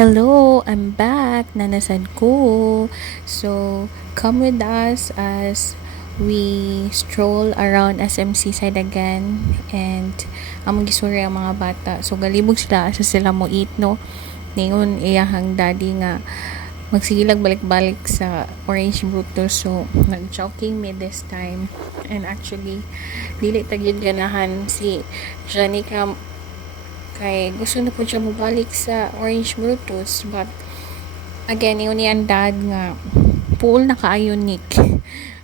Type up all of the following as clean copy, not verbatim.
Hello, I'm back. Nanasad ko. So, come with us as we stroll around SMC side again and among gisuri ang mga bata. So, galibog sila asa sila mo eat, no? Ningon iyahang daddy nga magsigilag balik-balik sa Orange Brutus. So, nag-joking me this time. And actually, dili tagid ganahan si Janica kay gusto na po siya mabalik sa Orange Brutus, but again yun yan dad nga pool na kaayo Nick,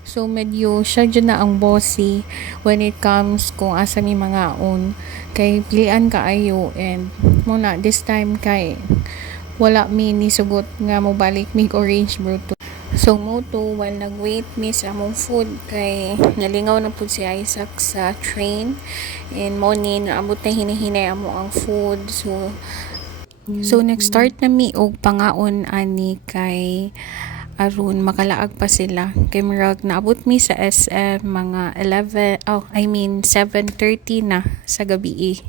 so medyo siya dyan na ang bossy when it comes kung asa ni mga on kay pilian kaayo. And muna this time kay wala mi ni sugot nga mobalik mi Orange Brutus. So mo to while nag-wait mi sa among food kay nalingaw na pud si Isaac sa train and mo ni naabot na hinihinay amo ang food. So nag-start na mi og pangaon ani kay aron makalaag pa sila kay murag naabot mi sa SM mga 7:30 na sa gabi.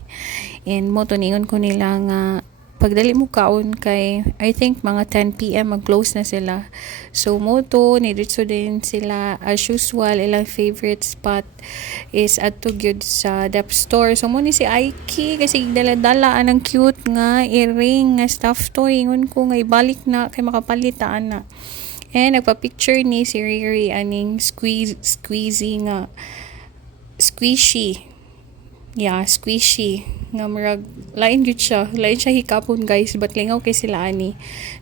And mo to ningon ko nila nga pagdali mo kaon kay I think mga 10 PM mag-close na sila. So mo to niditso din sila as usual. Ilang favorite spot is adto gyud sa Dep Store. So mo ni si Aiki kasi dala-dala anang cute nga earring nga stuffed toy. Ingon ko nga ibalik na kay makapalitaan na. And nagpa-picture ni si Riri aning squeezy nga squishy. Yeah, squishy nga murag lain gyud siya hikapon guys, but lingaw kay sila ani.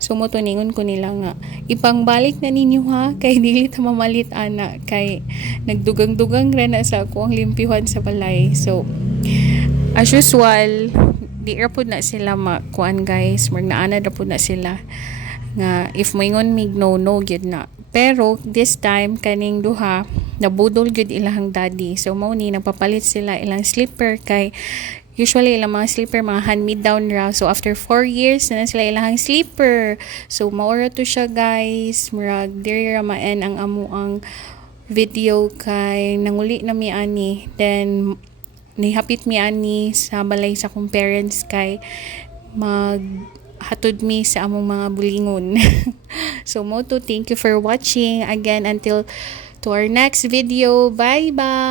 So mo to ningon ko nila nga ipangbalik na ninyo ha kay dili ta mamalit ana kay nagdugang-dugang ra na sa ako ang limpyuhan sa balay. So as usual di ra pud na sila makuan guys, murag naana ra pud na sila nga if moingon mig no gyud na. Pero this time kaning duha nabudol gyud ilang daddy. So mao ni nagpapalit sila ilang slipper kay usually ilang mga slipper mga hand-me-down ra. So after 4 years na sila ilang slipper. So maura to siya guys. Murag diri ra maen ang amo ang video kay nanguli na mi ani. Then nihapit mi ani sa balay sa kong parents kay hatod mi sa among mga bulingon. So mo to thank you for watching again until to our next video. Bye bye.